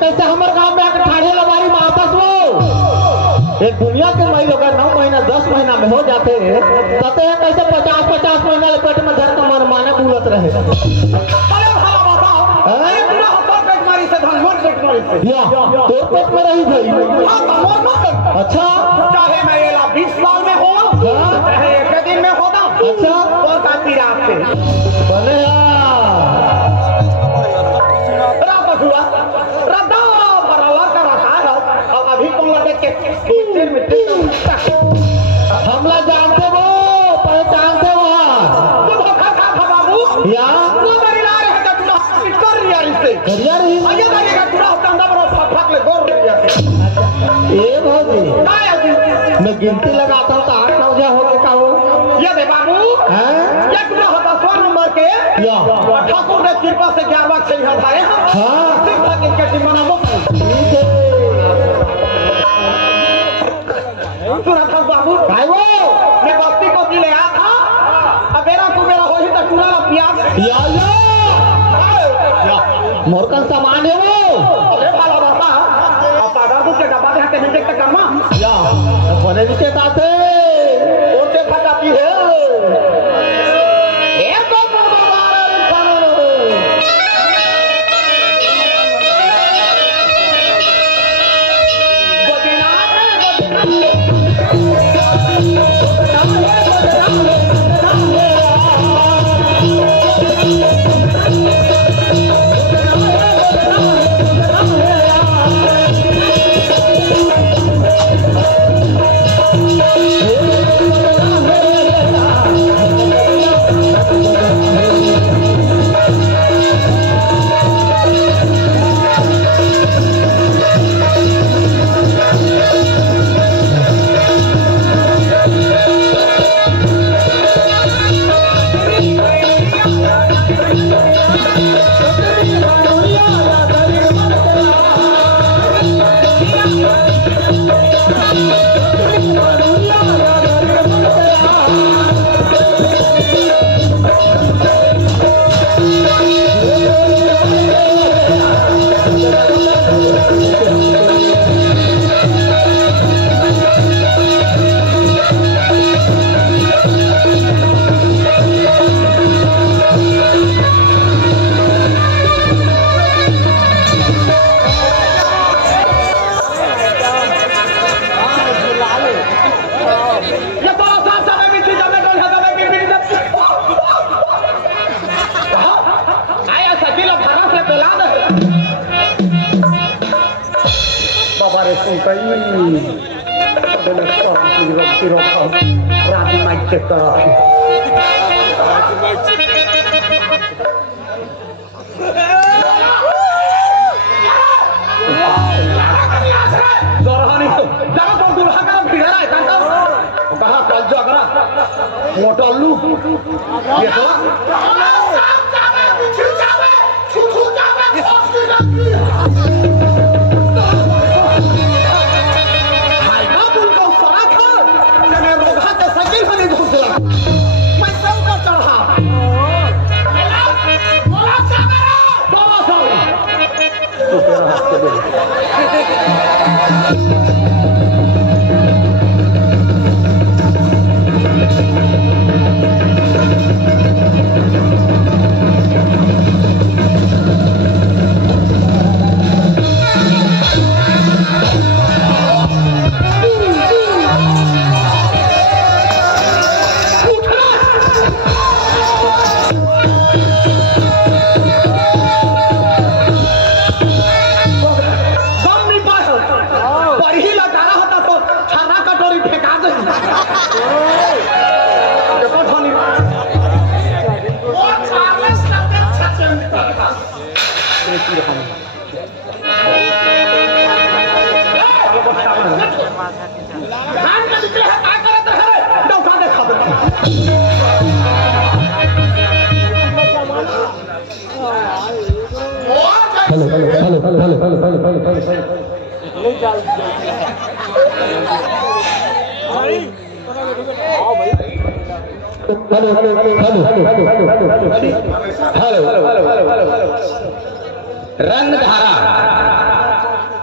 कैसे हमारे गांव में आकर ठाड़े लवारी मापस वो एक दुनिया के मई लोग 9 महीना 10 महीना में हो जाते तते कैसे 50 महीना ले पेट में धर के मन माने बुलत रहे। अरे भाला बताओ इतना हफ्ता पेट मारी से धन मोर पेट मारी से या तोर पेट में रही भाई। हां मोर मत अच्छा चाहे मैं ये 20 साल में हो चाहे एक दिन में होता अच्छा तो का पीरा से बने हमला जानते वो पहचानते वहाँ बाबू या ये भौजी मैं गिनती लगाता हूँ तो 8-9 जा हो गया हो ये दे बाबू एक होता 100 नंबर के ठाकुर ने कृपा से 11 6 हटाए हाँ के मना बाबू भाई वो मैं बस्ती को दिले आ था अब मेरा को मेरा होही तो टूरा प्याज या मोरकन सामान है वो अरे भाला रहता अब पादा को के डब्बा दे के नहीं देखता करमा या बने नीचे ताते ओते फटाती है एक को तेरा हाथ के दे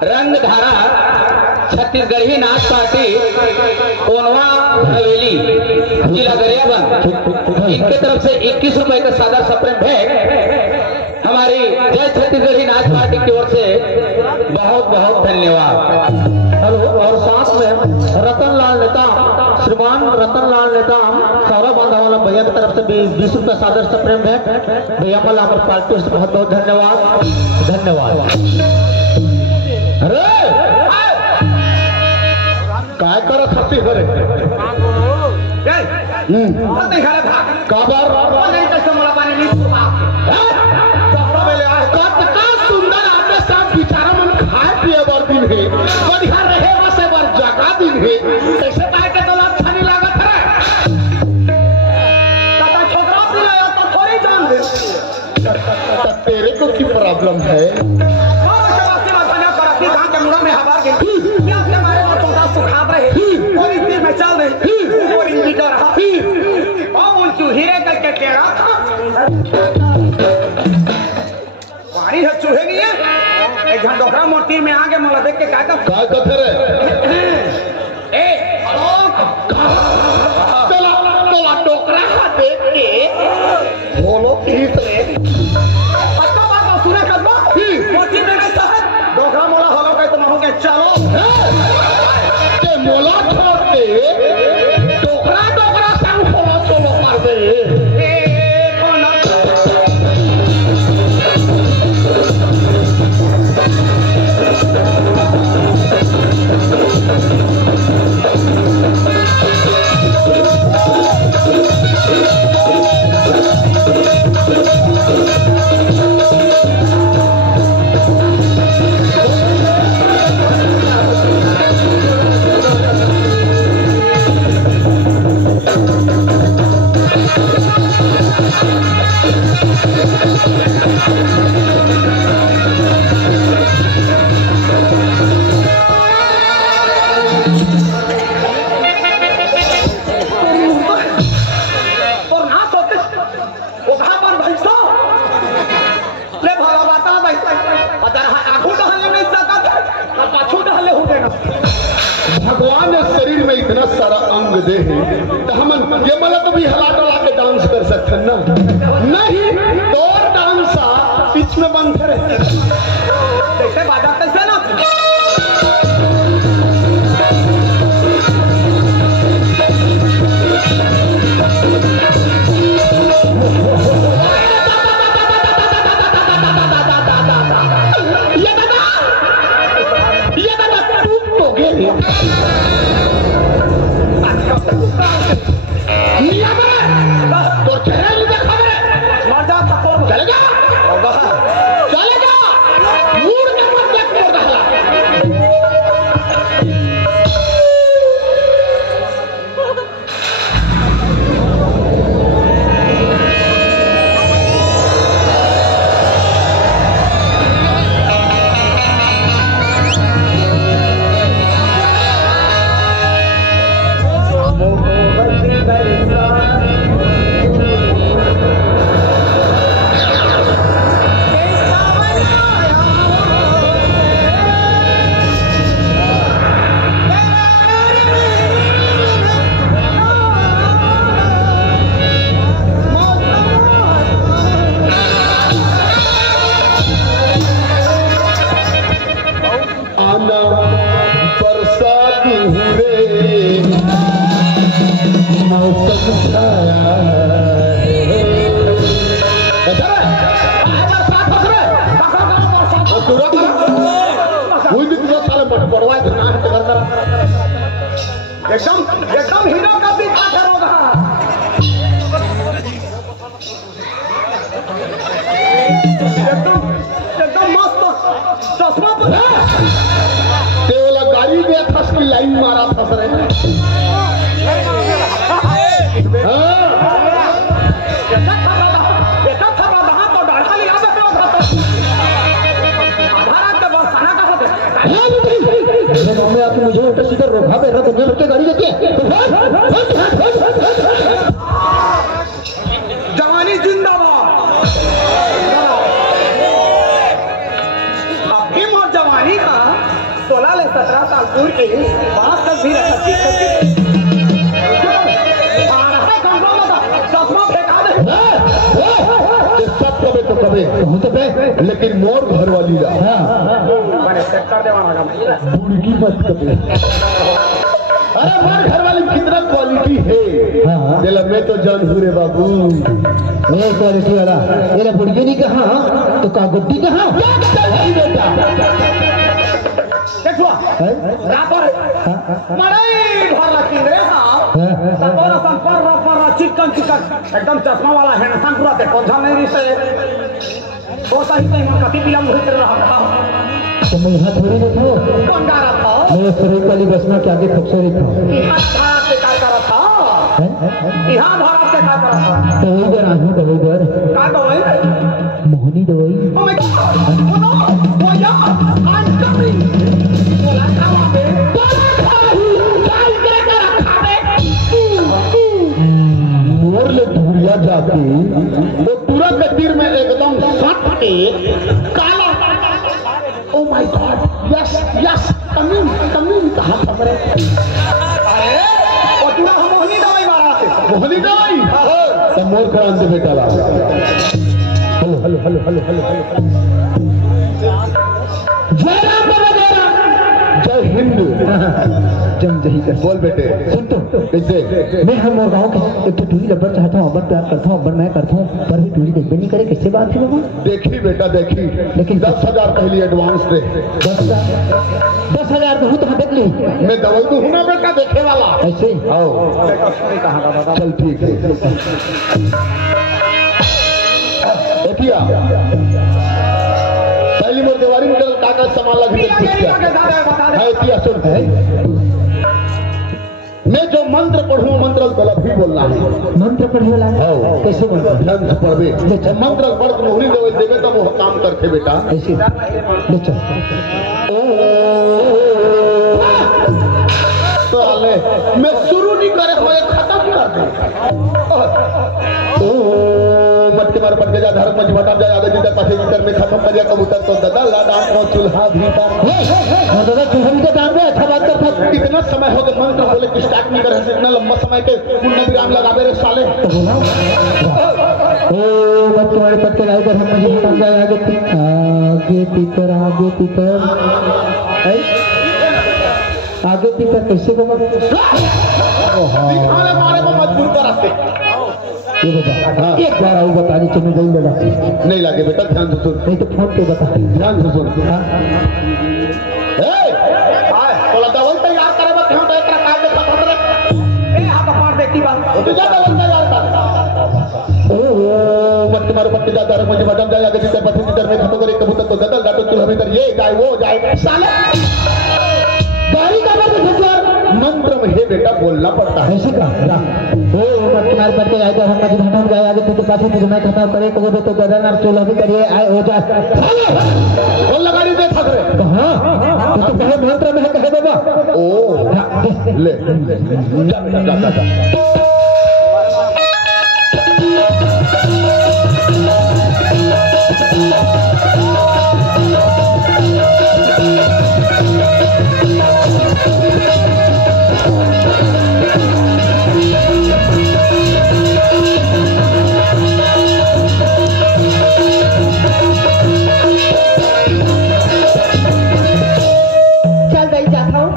रंगधारा छत्तीसगढ़ी नाच पार्टी कोनवा हवेली जिला गरियाबंद इनके तरफ से 21 रुपए का सादा सप्रेम भेंट हमारी जय छत्तीसगढ़ी नाच पार्टी की ओर से बहुत बहुत धन्यवाद। हेलो। और साथ में रतनलाल नेता श्रीमान रतनलाल नेता सारा बांधा वाला भैया की तरफ से 20 रुपए सादर सप्रेम भेंट भैया वाला हमारे पार्टी से बहुत बहुत धन्यवाद धन्यवाद। अरे काय करत हसी हरे काबर सुंदर आपके साथ बिचारा मन खाए पिए बर दिन है बढ़िया रहे वैसे बर जगह दिन है कैसे काय के तो अच्छा नहीं लागत है छोकरा पिलाया तो थोड़ी जान दे तेरे को की प्रॉब्लम है में हवा के हमारे पौधा सुखा रहे और इतने में चल रहे और इंडिका रहा और चूहे करके टेढ़ा था पानी है चूहे नहीं है एक घंटोखरा मोटी में आगे मोला देख के काय कथे रे ए तोला टोकरा देख के बोलो किस रे अच्छा बात सुने कदमा मोटी में गई शहर डोकरा मोला हवा का तो मानो के चलो ते मोला छोड़ दे डोकरा संग फोलो सोलो कर दे भगवान ने शरीर में इतना सारा अंग दे तो हम ये मतलब भी हला डोला के डांस कर सकते ना नहीं तो डांस बीच में बंद करे कैसे बाजा कैसे ना तो चले आना बरसात हुए मौसम छाया है। एकदम हीरो का भी खाता होगा। एकदम मस्त चश्मा पर वाला गाड़ी गया था, उसकी लाइन मारा था सर। में आके मुझे उल्टा सीधा रोका पे दुनिया भर की गाड़ी देती है। जवानी जिंदाबाद। अभी और जवानी का 16 से 17 साल दूर के बात तक भी चश्मा फेंका दे। सब कबे तो कबे तो पे लेकिन मोर घर वाली ला मैंने चेक कर देवाना बुड़की मत कबे। अरे मोर घर वाली कितना क्वालिटी है। दिल में तो जान हुए बाबू। ये क्वालिटी वाला ये बुढ़ी नहीं कहा तो का गुड्डी कहा बेटा देखो रापर मड़ई भरला किंद्रे संपर संपर रपर चिकन चिकन एकदम चश्मा वाला है ना पूरा ते कोंझा नहीं रिसे तो सही सही कति बिलम भीतर रहा था। तो मैं यहाँ थोड़ी ना था, कौन गा रहा था? मैं सुरेख वाली बस में क्या खूबसूरत था। यहाँ भारत से क्या कर रहा था? यहाँ भारत से क्या कर रहा था? दवाई दर आही दवाई दर क्या दवाई? मोहनी दवाई। Oh my God! Oh no! Oh yeah! I'm coming! बोला था वहाँ पे? मोर ले धुरिया जाके वो पूरा कतीर में एकदम सट के काला। Oh my God, yes yes, Tamim कहा खबर है। अरे वो पूरा हम मोहनी दवाई मारा थे। मोहनी दवाई तो मोर करान दे बेटा ला। Hello hello hello hello hello जय राम जय हिंद। जम जही कर बोल बेटे। सुन तो कैसे मैं हम और गाँव के एक तो टूरी रबर चाहता हूँ, अबर प्यार करता हूँ, अबर मैं करता हूँ, पर भी टूरी देखते नहीं करे। कैसे बात है बाबा? देखी बेटा देखी, लेकिन 10,000 पहले एडवांस दे। 10,000 तो हूँ तो देख ली। मैं दवाई तो हूँ ना बेटा देखे वाला। ऐसे आओ चल ठीक है। देखिया पहली मोर दीवारी में कागज सामान लगी है। सुन मैं जो मंत्र पढ़ूं मंत्र गलत ही बोलना है। मंत्र पढ़ी वाला है कैसे बोलते? ध्यान से पढ़वे। मंत्र पढ़ के मोहनी दवाई देवे तो वो काम करते बेटा। ऐसे ले चल। साले मैं शुरू नहीं करे हुए खत्म कर दे। बच्चे मार पट जा धर्म मंच बटा जाए आगे जिधर पासे भीतर में खत्म कर दिया कबूतर तो दादा लाडा को चूल्हा भीतर दादा चूल्हा भीतर डाल दे। अच्छा बात करता। कितना समय हो गया मंत्र बोले कि स्टार्ट नहीं करे। इतना लंबा समय के पुण्य विराम लगावे रे साले। ओ मत तुम्हारे पत्ते लाई कर हम मजे खत्म जाए आगे पीकर आगे पीकर कैसे बाबा? दिखाने मारे को मजबूर कराते। ये बता एक बार आओ बतानी चलो नहीं लगा नहीं लगे बेटा ध्यान से सुन। नहीं तो फोन पे बता ध्यान से सुन। बोला दवाई तैयार करे बस हम तो एक काम में खत्म करे। ए हाथ पार देखती बात। तो जा दवाई तैयार कर। ओ मत मारो पट्टी जा दर मुझे बटन जाए आगे जिधर पत्थर जिधर में खत्म करे कबूतर तो ददल डाटो चूल्हा भीतर ये जाए वो जाए साले गाड़ी का मंत्र में हे बेटा बोलना पड़ता है। ऐसे का ओ मत तुम्हारे पत्ते लाई कर हम मजे खत्म जाए आगे तो पाछे मुझे मैं खत्म करे तो वो तो गदन और चूल्हा भी करिए आए हो जा बोल लगा दी दे थक हां तो कहे मंत्र में कहे बाबा। ओ ले जा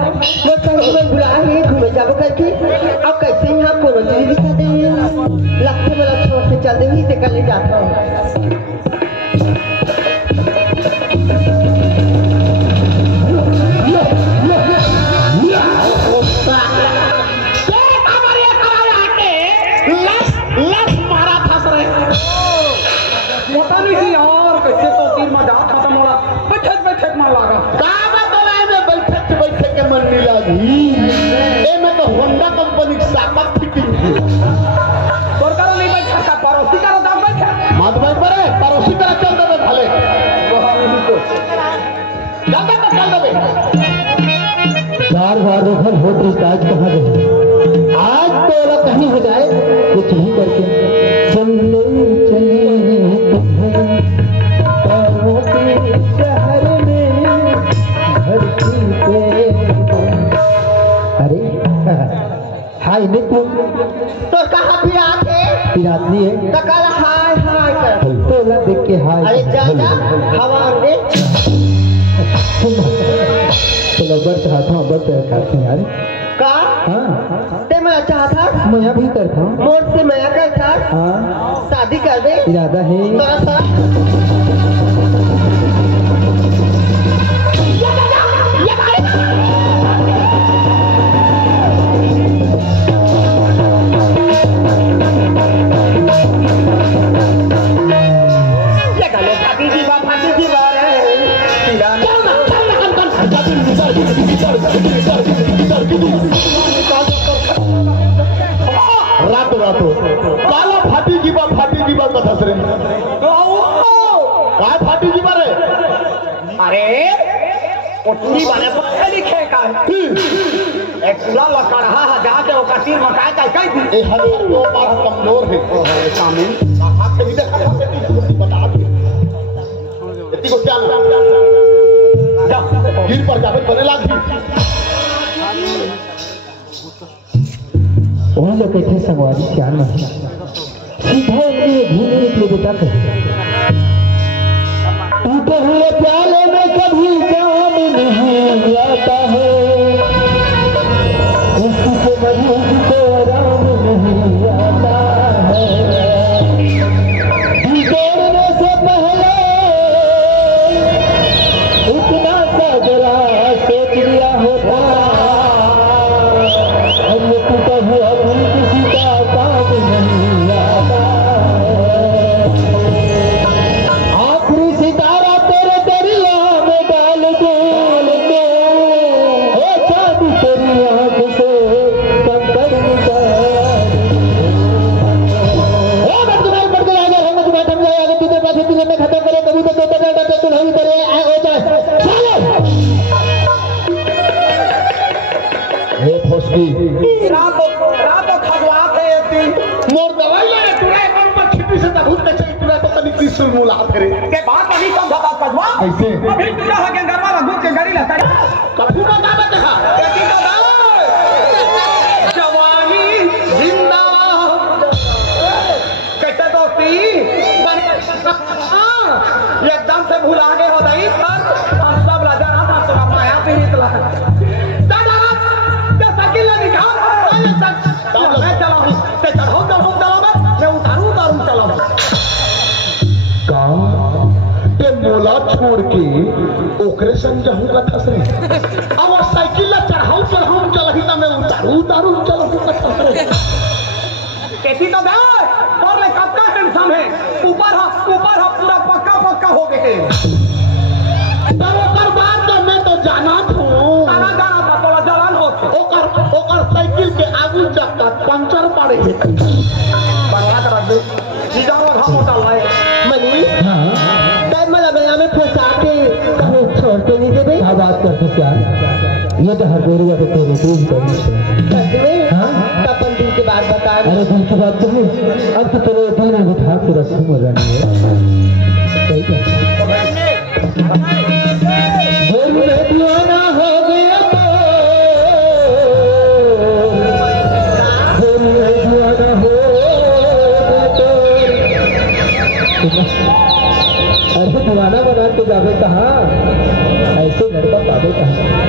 वो कहीं बुला है घूमे जाबो करके अब कैसे यहाँ कोनो चीज दिखा दे लगते वाला छोड़ के चल दे ते कल जाता हूँ होंडा कंपनी साकत फिटिंग सरकार नहीं बैठा का पड़ोसी का दाम बैठा मत बैठ पड़े पड़ोसी का चल दे भले चल दे बार बार देखो वोट रिचार्ज कहाँ गए आज तो वाला कहीं हो जाए कुछ ही करके चलने चले शहर में धरती पे अरे हाय नित्य तो कहाँ भी आके पिरातनी है तो कल हाय हाय कर तो ना देख के हाय अरे जा हवा अंदे चलो बस हाथों बस खाते यार का हाँ ते मैं चाहता मैं भी करता हूँ मोट से मैं करता हाँ शादी कर दे इरादा है रातो रातो काला फाटी जीवा कथा सरे काय फाटी जीवा रे अरे उठनी वाले पत्थर लिखे का एक पूरा लका रहा है जहाँ से वो कसीर मकाए का कई थी ए हर वो मार कमजोर है शामिल हाथ के भीतर खा सकती बता दे इतनी को क्या जा गिर पर जावे बने लागी वहाँ लोग थे संगवारी चार में सीधा उनके घूमने के लिए बेटा टूटे हुए प्याले में कभी जाम नहीं आता है उसको मरीज को आराम नहीं आता है तोड़ने से पहले इतना सा जरा सोच लिया होता और ये टूटा हुआ दिल किसी का काम नहीं आता आखिरी सितारा तेरे दरिया में डाल दो ओ चांदी तेरी आंख से कंकड़ निकाल ओ मत तुम्हारे पड़ गया अगर हम तुम्हारे थम जाए अगर तुझे पास तुझे में खत्म करे कभी तो दो डर तू नहीं करे हो जाए चलो ए फसकी रात खगवा थे दिन मोर दवाई है तूने कौन पर छिपी से तभूत में चली तूने तो तनी त्रिशूल मुला तेरे के बाद अभी कब बात खगवा कैसे अभी तुझे हके गरमा में घुस के गाड़ी लता कभी का काम देखा बेटी का दाव जवानी जिंदा कैसे दोस्ती एकदम से भुला गए हो दई हम सब लजा रहा था तो माया पे निकला मैं चला हूँ ते चढ़ो मैं उतारू चलाऊं ते मोला छोड़ के ओकरे संग जाऊंगा थसरे अब वो साइकिल ला चढ़ाऊं चलही ना मैं उतारू चलहूं थसरे कैसी तो बैठ और ले कब का टेंशन है ऊपर पूरा पक्का हो गए तब ओकर बात तो मैं तो जाना जाना था थोड़ा जलन हो ओकर साइकिल के आगू चक्का पंचर पड़े बनवा कर रख दे सीधा और हम उतार लाए मनी टाइम वाला में फंसा के छोड़ते नहीं देते क्या बात करते यार ये तो हर गोरिया पे तेरे दूध करनी है हाँ अपन दिन के बाद बता अरे दिन की बात तो है अब तो तेरे दिल में बिठा के रखूंगा रानी है दीवाना हो गया दीवाना हो ऐसे दीवाना बना के जावे कहा ऐसे लड़का पावे कहा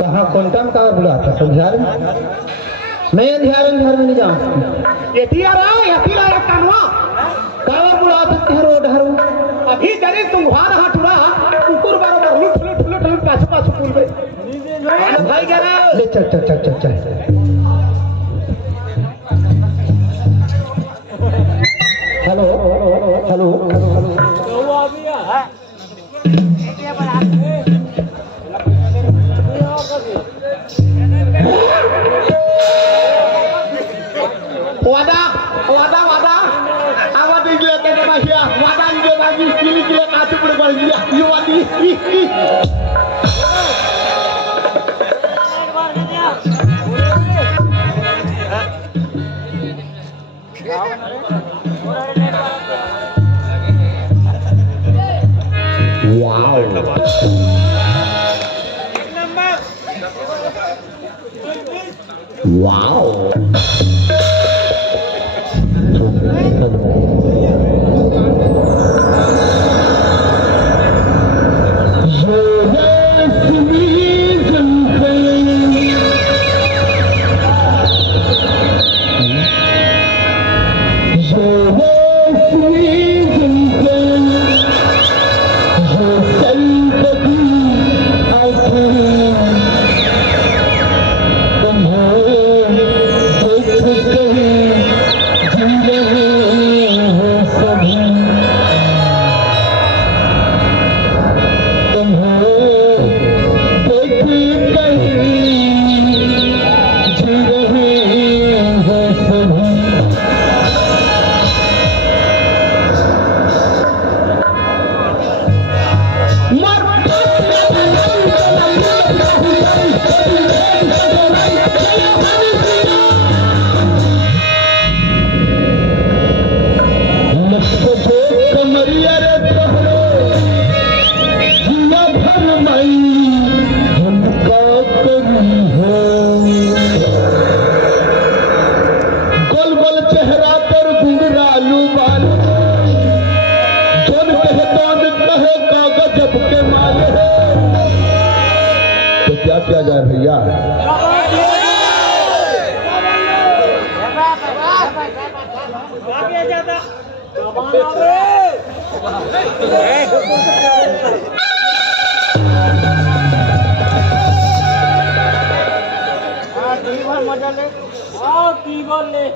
कहाँ कौन कहाँ बुला था समझा मैं अंधियार में नहीं जाऊँ ये आ रहा है हती ला कानवा कहाँ बुला सकते हैं रोड हरो अभी जरे तुम वहां रहा टुरा कुकुर बारो ठुलो पाछू पाछू पुल में भाई कह रहा है ले चल चल चल चल चल हेलो हेलो वादा वादा वादा आवाज दिले के माहिया वादा दिले बागी किली किले काटू पड़ पड़ गया ये वादी Wow. क्या जाए भैया मजा ले की बोल ले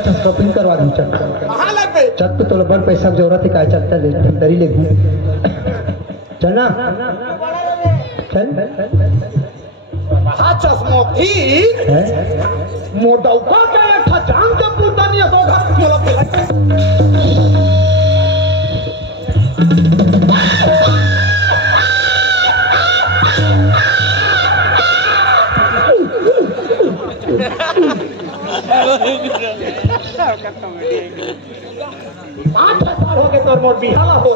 अच्छा शॉपिंग करवा दूं चल कहाँ लगते चल पे तो बड़ पैसा की जरूरत है का चलता ले दरी ले चल ना चल हाँ चश्मो ठीक है मोटौका का एक था जान के पूता नहीं तो घर क्यों लगते पाँच साल हो गए तोर मोर बिहाला हो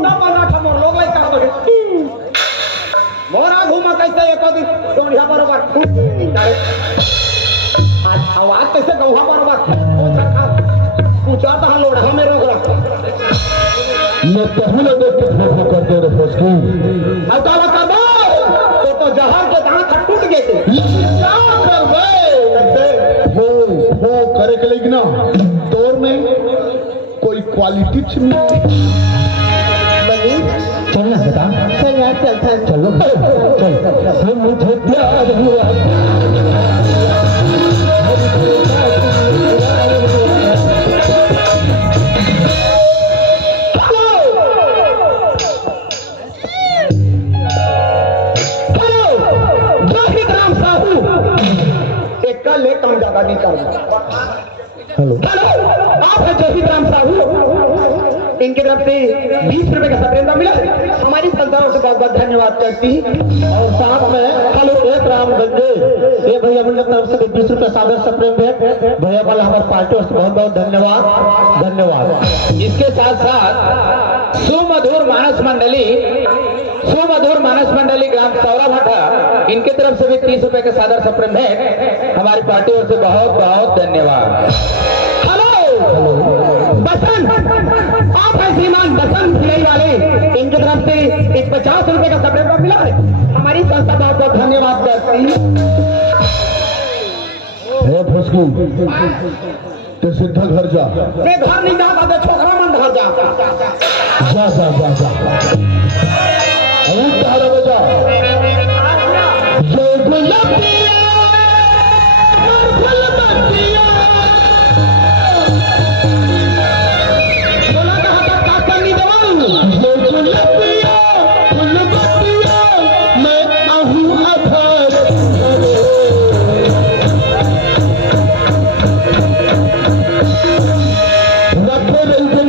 ना बना था मोर लोग लाइक कहाँ बगे मोरा घूमा कैसे एक दिन डोढ़िया बरोबर आज आवाज कैसे गौहा बरोबर पूछा तो हम लोड़ा हमें रोक रहा ये पहले देख के फोटो करते रहे फसकी अब तो बता दो तो जहर के दांत टूट गए थे क्या कर गए वो करे के लेकिन ना दौर में कोई क्वालिटी चल ना बता चल यार चल चलो चल मुझे प्यार हुआ कल ले कम ज्यादा नहीं करना हेलो आप है जयहित राम साहू इनके तरफ से 20 रुपए का सप्रेम मिला हमारी संस्थाओं से बहुत बहुत धन्यवाद करती और साथ में हेलो एक राम गंजे ये भैया मुझे तरफ से 20 रुपए सागर सप्रेम भेंट भैया वाला हमारे पार्टी से बहुत बहुत धन्यवाद इसके साथ साथ सुमधुर मानस मंडली ग्राम सौरा भाटा इनके तरफ से भी 30 रुपए के सादर सप्रेम भेंट हमारी पार्टी ओर से बहुत बहुत धन्यवाद। हेलो बसंत आप है श्रीमान बसंत सिलाई वाले इनके तरफ से एक 50 रुपए का सप्रेम मिला है हमारी संस्था बहुत बहुत धन्यवाद करती है फसकी तो सीधा घर जा मैं घर नहीं जाता तो छोकरा मन घर जा अरे तारा बजा जय गुलाबिया फूल बत्तिया बोला कहा था का करनी जवान जय गुलाबिया फूल बत्तिया मैं आहूं आधार रखे रंजन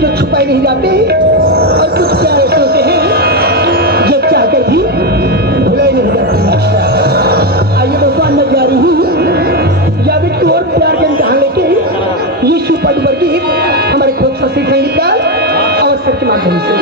जो छुपाए नहीं जाते और कुछ प्यार ऐसे होते हैं जो चाहकर भी भुलाए नहीं जाते। आइए दोस्तों अंदर जा रही हूँ याद की और प्यार के इम्तिहान लेके यीशु पद वर्गी हमारे खोज सस्ती का और सत्य माध्यम से